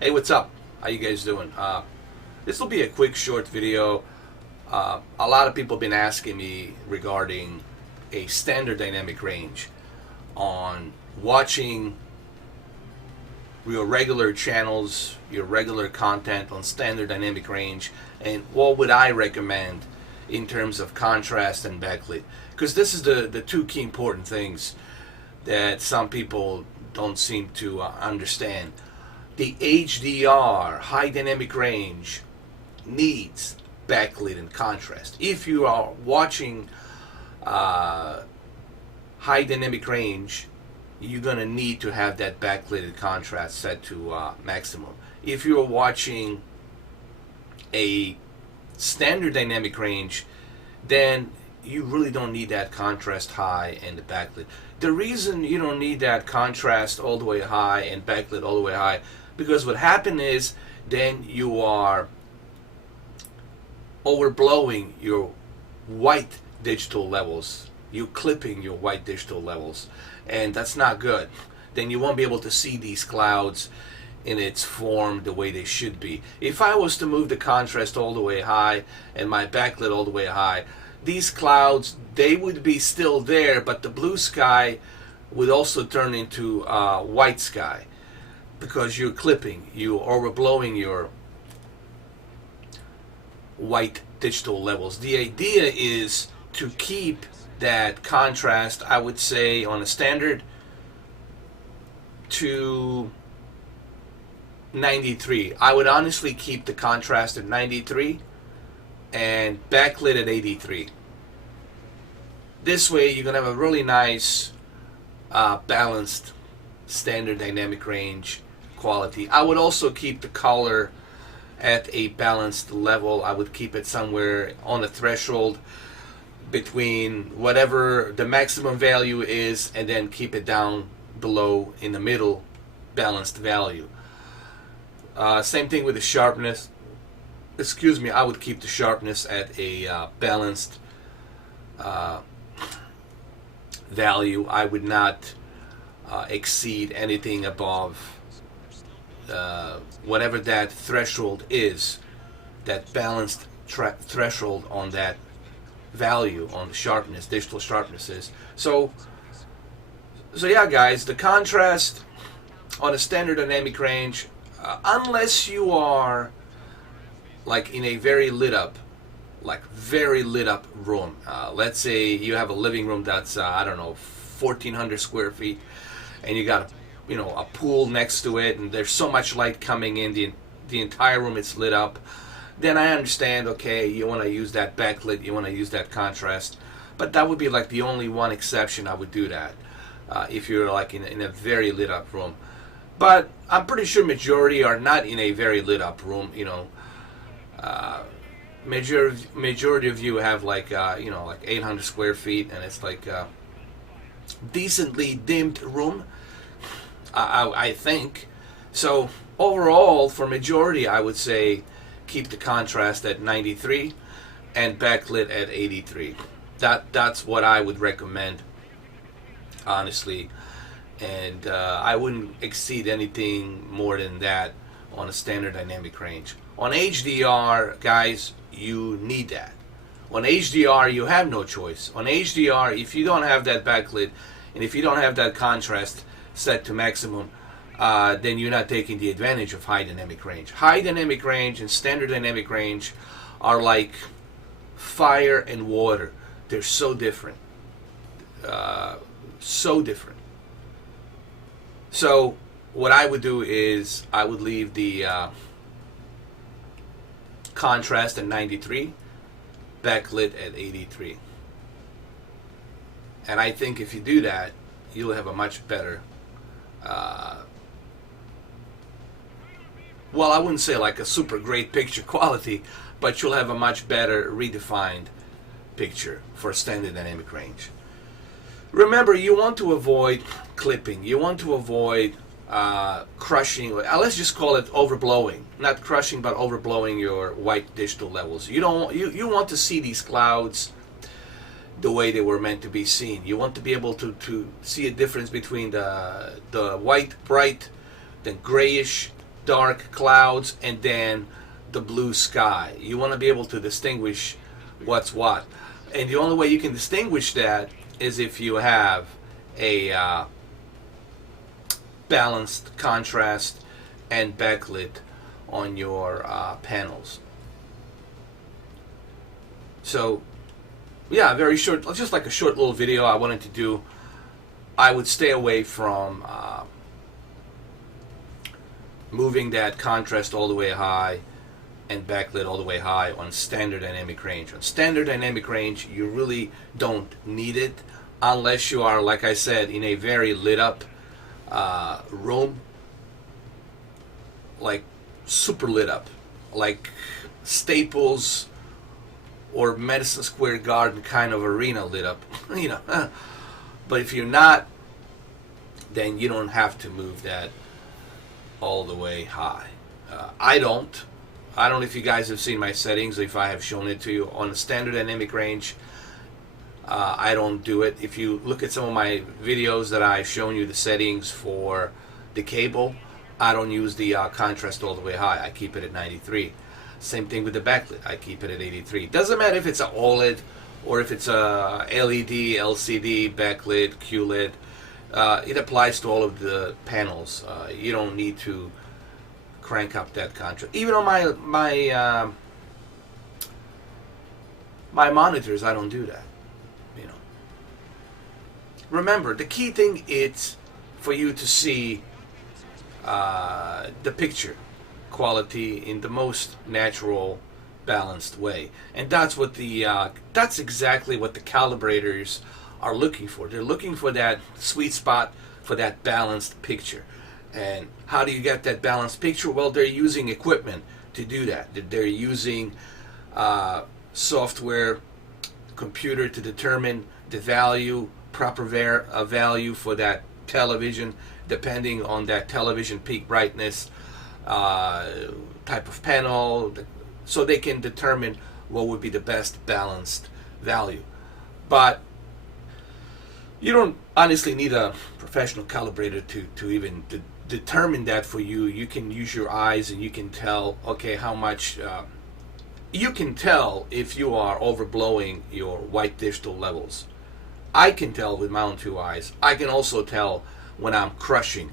Hey, what's up? How you guys doing? This will be a quick, short video. A lot of people have been asking me regarding a standard dynamic range on watching your regular channels, your regular content on standard dynamic range, and what would I recommend in terms of contrast and backlit? Because this is the two key important things that some people don't seem to understand. The HDR, high dynamic range, needs backlit and contrast. If you are watching high dynamic range, you're going to need to have that backlit and contrast set to maximum. If you're watching a standard dynamic range, then you really don't need that contrast high and the backlit. The reason you don't need that contrast all the way high and backlit all the way high, because what happened is then you are overblowing your white digital levels. You're clipping your white digital levels, and that's not good. Then you won't be able to see these clouds in its form the way they should be. If I was to move the contrast all the way high and my backlit all the way high, these clouds, they would be still there, but the blue sky would also turn into white sky, because you're clipping, you're overblowing your white digital levels. The idea is to keep that contrast, I would say, on a standard to 93. I would honestly keep the contrast at 93 and backlit at 83. This way you're going to have a really nice balanced standard dynamic range quality. I would also keep the color at a balanced level. I would keep it somewhere on a threshold between whatever the maximum value is, and then keep it down below in the middle balanced value. Same thing with the sharpness. Excuse me, I would keep the sharpness at a balanced value. I would not exceed anything above whatever that threshold is, that balanced threshold on that value, on the sharpness, digital sharpness is. So yeah, guys, the contrast on a standard dynamic range, unless you are like in a very lit up room. Let's say you have a living room that's I don't know, 1,400 square feet, and you got a pool next to it, and there's so much light coming in, the entire room is lit up. Then I understand, okay, you want to use that backlit, you want to use that contrast, but that would be like the only one exception I would do that if you're like in a very lit up room. But I'm pretty sure majority are not in a very lit up room. Majority of you have like like 800 square feet, and it's like a decently dimmed room, I think. So overall, for majority, I would say keep the contrast at 93 and backlit at 83. That's what I would recommend, honestly. And I wouldn't exceed anything more than that on a standard dynamic range. On HDR, guys, you need that. On HDR, you have no choice. On HDR, if you don't have that backlit and if you don't have that contrast set to maximum, then you're not taking the advantage of high dynamic range. High dynamic range and standard dynamic range are like fire and water. They're so different. So different. So what I would do is I would leave the contrast at 93, backlit at 83. And I think if you do that, you'll have a much better well, I wouldn't say like a super great picture quality, but you'll have a much better redefined picture for standard dynamic range. Remember, you want to avoid clipping. You want to avoid crushing. Let's just call it overblowing. Not crushing, but overblowing your white digital levels. You don't. You want to see these clouds the way they were meant to be seen. You want to be able to see a difference between the white bright, then grayish dark clouds and then the blue sky. You want to be able to distinguish what's what. And the only way you can distinguish that is if you have a balanced contrast and backlit on your panels. So yeah, very short, just like a short little video I wanted to do. I would stay away from moving that contrast all the way high and backlit all the way high on standard dynamic range. On standard dynamic range, you really don't need it unless you are, like I said, in a very lit up room, like super lit up, like Staples or Madison Square Garden kind of arena lit up, you know. But if you're not, then you don't have to move that all the way high. I don't know if you guys have seen my settings, if I have shown it to you. On the standard dynamic range, I don't do it. If you look at some of my videos that I've shown you the settings for the cable, I don't use the contrast all the way high. I keep it at 93. Same thing with the backlit. I keep it at 83. Doesn't matter if it's an OLED or if it's a LED, LCD, backlit, QLED. It applies to all of the panels. You don't need to crank up that contrast. Even on my monitors, I don't do that. You know. Remember, the key thing is for you to see the picture quality in the most natural, balanced way, and that's what that's exactly what the calibrators are looking for. They're looking for that sweet spot, for that balanced picture. And how do you get that balanced picture? Well, they're using equipment to do that. They're using software, computer to determine the value, proper value for that television, depending on that television peak brightness, type of panel, so they can determine what would be the best balanced value. But you don't honestly need a professional calibrator to even determine that for you. You can use your eyes and you can tell, okay, how much, you can tell if you are overblowing your white digital levels. I can tell with my own two eyes. I can also tell when I'm crushing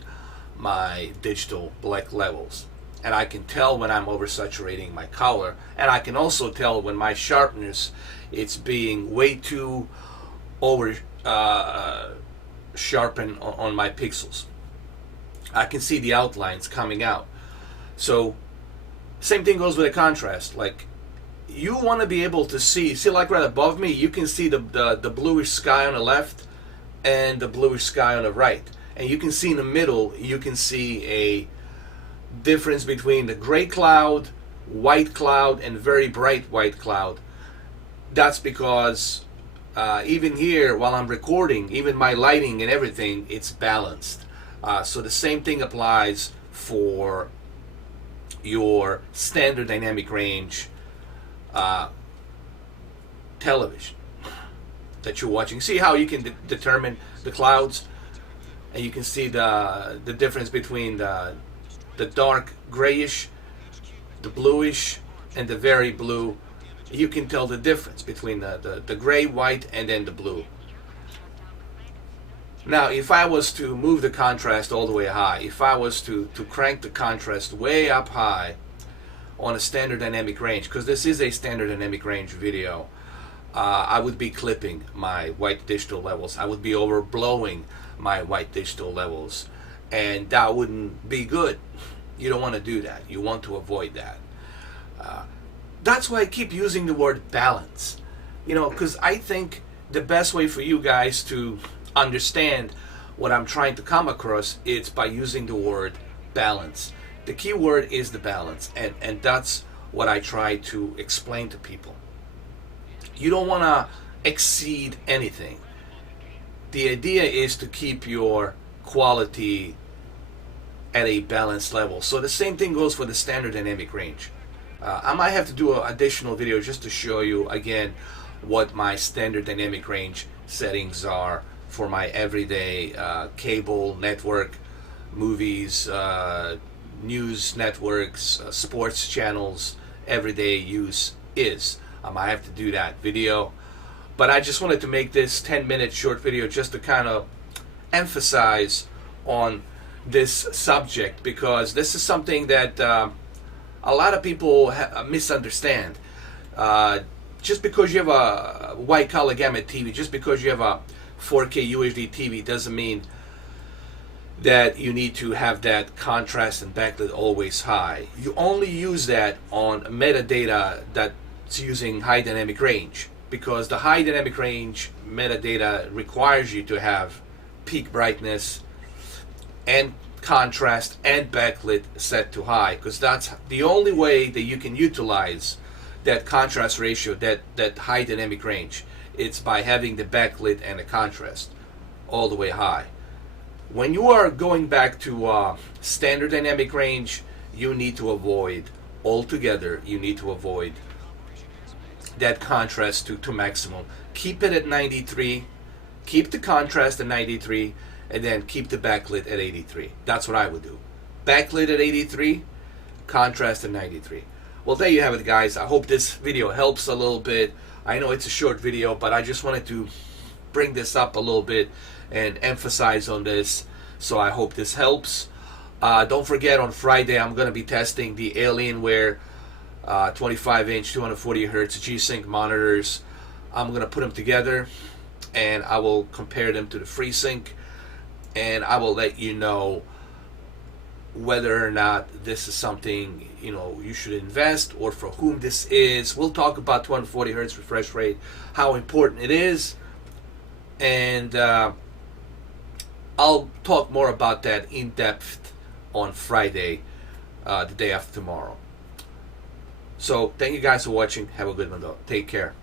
my digital black levels. And I can tell when I'm oversaturating my color. And I can also tell when my sharpness, it's being way too over sharpened on my pixels. I can see the outlines coming out. So same thing goes with the contrast. Like, you want to be able to see like right above me, you can see the bluish sky on the left and the bluish sky on the right. And you can see in the middle, you can see a difference between the gray cloud, white cloud, and very bright white cloud. That's because even here, while I'm recording, even my lighting and everything, it's balanced. So the same thing applies for your standard dynamic range television that you're watching. See how you can determine the clouds, and you can see the difference between the dark grayish, the bluish, and the very blue. You can tell the difference between the gray, white, and then the blue. Now, if I was to move the contrast all the way high, if I was to crank the contrast way up high on a standard dynamic range, because this is a standard dynamic range video, I would be clipping my white digital levels. I would be overblowing my white digital levels, and that wouldn't be good. You don't want to do that. You want to avoid that. That's why I keep using the word balance, you know, because I think the best way for you guys to understand what I'm trying to come across is by using the word balance. The key word is the balance, and that's what I try to explain to people. You don't want to exceed anything. The idea is to keep your quality at a balanced level. So the same thing goes for the standard dynamic range. I might have to do an additional video just to show you again what my standard dynamic range settings are for my everyday cable network, movies, news networks, sports channels, everyday use is. I have to do that video. But I just wanted to make this 10-minute short video just to kind of emphasize on this subject, because this is something that a lot of people misunderstand. Just because you have a white color gamut TV, just because you have a 4K UHD TV, doesn't mean that you need to have that contrast and backlit always high. You only use that on metadata that's using high dynamic range, because the high dynamic range metadata requires you to have peak brightness and contrast and backlit set to high, because that's the only way that you can utilize that contrast ratio, that high dynamic range. It's by having the backlit and the contrast all the way high. When you are going back to standard dynamic range, you need to avoid altogether, you need to avoid that contrast to maximum. Keep it at 93, keep the contrast at 93, and then keep the backlit at 83. That's what I would do. Backlit at 83, contrast at 93. Well, there you have it, guys. I hope this video helps a little bit. I know it's a short video, but I just wanted to bring this up a little bit and emphasize on this. So I hope this helps. Don't forget, on Friday I'm going to be testing the Alienware 25-inch 240 Hz G-Sync monitors. I'm going to put them together and I will compare them to the FreeSync, and I will let you know whether or not this is something you should invest, or for whom this is. We'll talk about 240 Hz refresh rate, how important it is, and I'll talk more about that in depth on Friday, the day after tomorrow. So thank you guys for watching. Have a good one though. Take care.